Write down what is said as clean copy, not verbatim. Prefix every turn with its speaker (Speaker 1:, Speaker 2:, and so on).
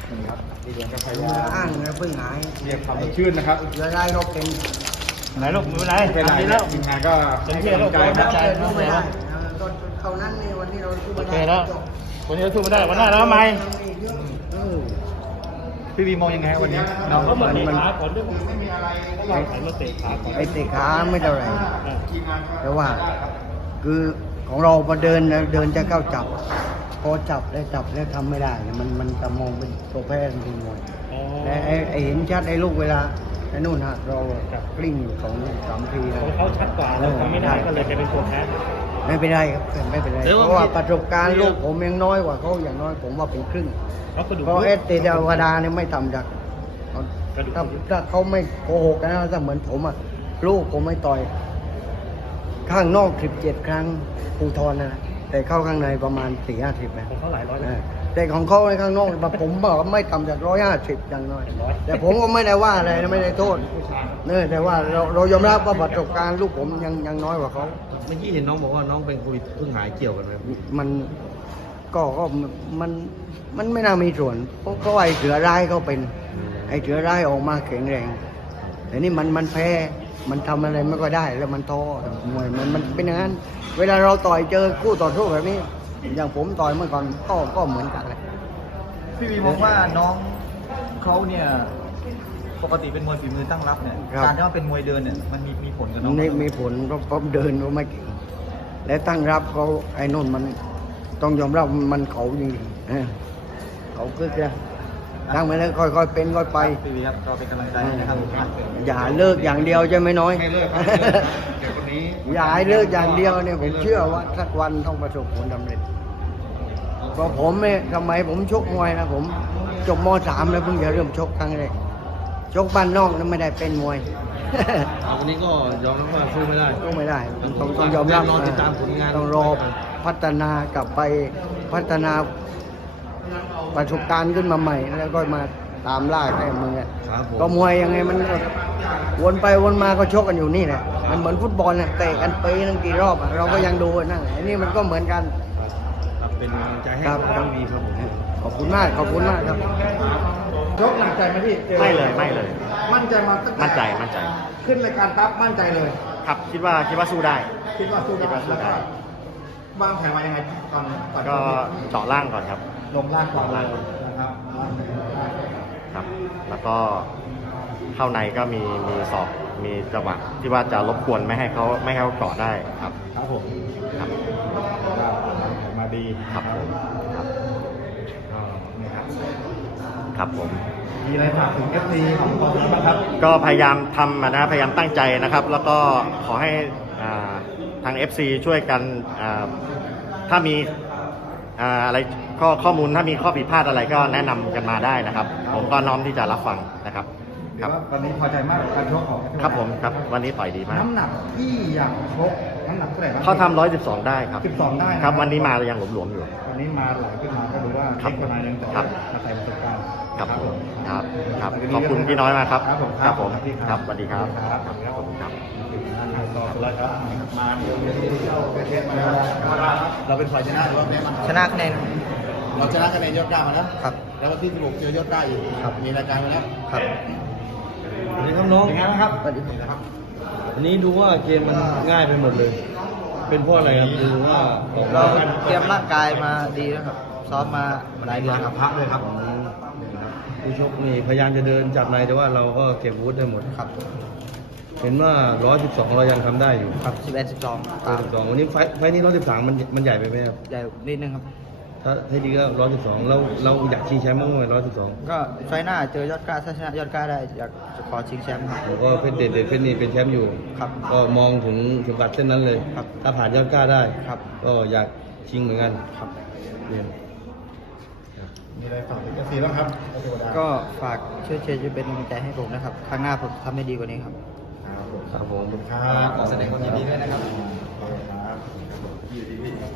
Speaker 1: นี่ครับพี่เลี้ยงก็พยายาม
Speaker 2: อ้างแล้วเพิ่งหาย
Speaker 1: เรียกความสดชื่นนะครับ
Speaker 2: เวลาเราเป็น
Speaker 3: ไหนลูกไม่เป็นไร
Speaker 1: ไม่เป็นไร
Speaker 3: ทำดีแล้ว
Speaker 1: ทีมงานก็
Speaker 3: เต็มที่แล้ว
Speaker 1: ให้กำลังใจ
Speaker 3: ลู
Speaker 1: นะ
Speaker 3: ก
Speaker 2: ไม่ได้เท่านั้นนี่วันนี้เราสู้
Speaker 3: โอ
Speaker 2: ไม่
Speaker 3: เค
Speaker 2: ได้
Speaker 3: แล้ววันนี้เราสู้ไม่ได้วันหน้าแล้วทำไม
Speaker 1: พี่วีมองยังไงครับวันนี้
Speaker 3: เราก็มาเตะขาก่อนด้วย
Speaker 1: ไม่มีอะไร
Speaker 3: เราใส่มาเตะขาก่อน
Speaker 2: ไอ้เตะขาไม่เท่าไหร่แต่ว่าคือของเราพอเดินนะเดินจะเข้าจับ พอจับแล้วทำไม่ได้เนี่ยมันจะมองเป็นตัวแพ้ทันทีหมด
Speaker 3: อ๋อ
Speaker 2: แต่ไอ้เห็นชัดไอ้ลูกเวลาไอ้นู่นฮะเรากลิ้ง2-3 ทีแล้ว
Speaker 3: เขาชัดกว่าเราทำไม่ได้ก็เลยกลายเป็นตัวแพ้
Speaker 2: ไม่เป็นไรครับไม่เป็นไรเพราะว่าประสบการณ์ลูกผมยังน้อยกว่าเขาอย่างน้อยผมว่าเป็นครึ่ง
Speaker 3: เขากระดูก
Speaker 2: เพราะเอสเตดาวดาเนี่ยไม่ต่ำจากถ้าเขาไม่โกหกกันนะถ้าเหมือนผมอ่ะลูกผมไม่ต่อย ข้างนอก17 ครั้งภูทรนะแต่เข้าข้างในประมาณ40-50นะ
Speaker 3: ของเขาหลายร้อยเลย
Speaker 2: แต่ของเขาในข้างนอกแบบผมบอกว่าไม่ต่ำจาก150อย่างน้อย แต่ผมก็ไม่ได้ว่าอะไรนะไม่ได้โทษเนี่ยแต่ว่าเรายอมรับว่าประสบการณ์ลูกผมยังน้อยกว่าเขา
Speaker 4: เมื่อกี้เห็นน้องบอกว่าน้องเป็นโควิดเพิ่งหายเกี่ยวกันไหมครับ
Speaker 2: มันมันไม่น่ามีส่วนเพราะไอ้เสือร้ายเขาเป็นไอ้เสือร้ายออกมาแข็งแรงแต่นี่มันแพ้มันทำอะไรไม่ก็ได้แล้วมันท้อมวยมันเป็นอย่างนั้นเวลาเราต่อยเจอคู่ต่อสู้แบบนี้อย่างผมต่อยเมื่อก่อนก็เหมือนกันเลย
Speaker 4: พี่วีมองว่าน้องเขาเนี่ยปกติเป็นมวยฝีมือตั้งรับเนี่ยการที่ว่าเป็นมวยเดินเนี่ยมันมีผลกับน้องไหม
Speaker 2: มีผลเพราะเดินก็ไม่เก่งและตั้งรับเขาไอ้นู่นมันต้องยอมรับมันเขาจริงๆเขาคือจะตั้งไปแล้วค่อยๆเป็นค่อยไป
Speaker 4: พี่วีครับก็เป็นกำลังใจให้นะครับ
Speaker 2: อย่าเลิกอย่างเดียวใช่ไหมน้อย
Speaker 1: ไม่เลิกครับเดี๋ยวคนนี้
Speaker 2: อย่าให้เลิกอย่างเดียวเนี่ยผมเชื่อว่าสักวันต้องประสบผลสำเร็จเพราะผมเนี่ยทำไมผมชกมวยนะผมจบม.3แล้วเพิ่งจะเริ่มชกครั้งแรกชกบ้านนอกนั้นไม่ได้เป็นมวย
Speaker 4: วันนี้ก็ยอมรับว่าสู้ไม่ได้
Speaker 2: ต้องไม่ได้ต้องยอมรับ
Speaker 4: รอติดตามผลงาน
Speaker 2: ต้องรอพัฒนากลับไปพัฒนาประสบการณ์ขึ้นมาใหม่ แล้วก็มาตามล่าแค่มือ
Speaker 4: ครับผม
Speaker 2: ก็มวยยังไงมันก็วนไปวนมาก็ชกกันอยู่นี่แหละมันเหมือนฟุตบอลน่ะเตะกันไปนั่งกี่รอบอะเราก็ยังดูนั่นอันนี้มันก็เหมือนกัน
Speaker 4: ครับเป็นกำลังใจให้
Speaker 2: ครับ
Speaker 4: น้องวีครับผม
Speaker 2: ขอบคุณมากครับ
Speaker 1: ยกหนักใจไหมพี่จอ
Speaker 3: ไม่เลยไม่เลย
Speaker 1: มั่นใจมาตั้งแต่
Speaker 3: มั่นใจมั่นใจ
Speaker 1: ขึ้นรายการปั๊บมั่นใจเลย
Speaker 3: ครับคิดว่าสู้ได้
Speaker 1: คิดว่าสู้ได้
Speaker 3: คิดว่าสู้
Speaker 1: แล้ว
Speaker 3: ได้
Speaker 1: ก็วางแผนมายังไงตอน
Speaker 3: ก็เจาะล่างก่อนครับ
Speaker 1: ลงล่างก่อน
Speaker 3: ลงล่าง
Speaker 1: นะครับ
Speaker 3: ครับ แล้วก็เข้าในก็มีศอกมีจังหวะที่ว่าจะรบกวนไม่ให้เขาเกาะได้ครับ
Speaker 1: ครับผม
Speaker 3: ครับ
Speaker 1: มาดี
Speaker 3: ครับผมครับ
Speaker 1: ก็นี่ครับ
Speaker 3: ครับผม
Speaker 1: มีอะไรฝากถึง FC ของกองทัพบ้างครับ
Speaker 3: ก็พยายามทำนะพยายามตั้งใจนะครับ แล้วก็ขอให้ทาง FC ช่วยกันถ้ามีอะไรข้อมูลถ้ามีข้อผิดพลาดอะไรก็แนะนำกันมาได้นะครับ ผมก็น้อมที่จะรับฟังนะครับ
Speaker 1: ห
Speaker 3: ค
Speaker 1: รื
Speaker 3: รั
Speaker 1: อบ ว่าวันนี้พอใจมากกับการชกของ
Speaker 3: ครับผมครับวันนี้ต่อยดีมาก
Speaker 1: น้ำหนักที่อยากชกน้ำหนักเท่าไหร่บ้าง
Speaker 3: เขาทำ112ได้ครับ
Speaker 1: 12ได้นะครับ
Speaker 3: วันนี้มายังหลวมๆอยู่
Speaker 1: วันนี้มาไหลขึ้นมาก็ดูว่า
Speaker 3: ครับ
Speaker 1: เด็กประมาณยังแต่
Speaker 3: ครับ
Speaker 1: มาใส่ประสบการณ์
Speaker 3: ครับ
Speaker 1: ผม
Speaker 3: ครับครับขอบคุณพี่น้อยมากครับ
Speaker 1: ครับผม
Speaker 3: ครับผม
Speaker 1: พี่
Speaker 3: ครับสวัสดีครับ
Speaker 1: ครับ
Speaker 3: ครับผมครับ
Speaker 1: ต่อเลยครับมาเดี๋ยวเทศมาเราเป็นฝ่ายชนะหรือว่าแพ้มา
Speaker 2: ชนะคะแนน
Speaker 1: เราชนะคะแนนยอดกล้ามาแล้ว
Speaker 2: ครับ
Speaker 1: แล้ววันที่16เจอยอดกล้าอีก
Speaker 2: ครับ
Speaker 1: มีรายการมาแล้ว
Speaker 2: ครับ
Speaker 4: สวัสดีครับน้อง
Speaker 1: เป็นไงบ้างครับ
Speaker 2: สวัสดีครับ
Speaker 4: วันนี้ดูว่าเกมมันง่ายไปหมดเลย เป็นเพราะอะไรครับดูว่าออก
Speaker 5: เรา
Speaker 4: มา
Speaker 5: เตรียมร่างกายมาดีแล้วครับ ซ้อมมาหลายเดือนครับ
Speaker 1: พักเลยครับ
Speaker 4: ผู้ชกนี่พยายามจะเดินจับในแต่ว่าเราก็เก็บอาวุธได้หมด
Speaker 5: ครับ
Speaker 4: เห็นว่า112เรายังทำได้อยู่
Speaker 5: ครับ11 12ตาม
Speaker 4: 112วันนี้ไฟล์นี้113มันใหญ่ไปไหมครับ
Speaker 5: ใหญ่นิดนึงครับ
Speaker 4: ถ้าให้ดีก็112เราอยากชิงแชมป์มั้งไหม112
Speaker 5: ก็ไฟล์หน้าเจอยอดกล้าถ้าชนะยอดกล้าได้อยากจะขอชิงแชมป์ครับ
Speaker 4: แล้วก็เพชรเด็ดเพชรนี่เป็นแชมป์อยู่
Speaker 5: ครับ
Speaker 4: ก็มองถึงเข็มขัดเส้นนั้นเลย
Speaker 5: ครับ
Speaker 4: ถ้าผ่านยอดกล้าได้
Speaker 5: ครับ
Speaker 4: ก็อยากชิงเหมือนกัน
Speaker 5: ครับ
Speaker 4: เรียน
Speaker 1: มีอะไรฝากถึง FC บ้างครับ
Speaker 5: ก็ฝากช่วยเชียร์ช่วยเป็นกำลังใจให้ผมนะครับ ครั้งหน้าผมทำให้ดีกว่านี้ครับ
Speaker 4: ครับผม
Speaker 1: ครับ
Speaker 4: ขอแสดงความยินดีด้วยนะครับ
Speaker 1: ครับ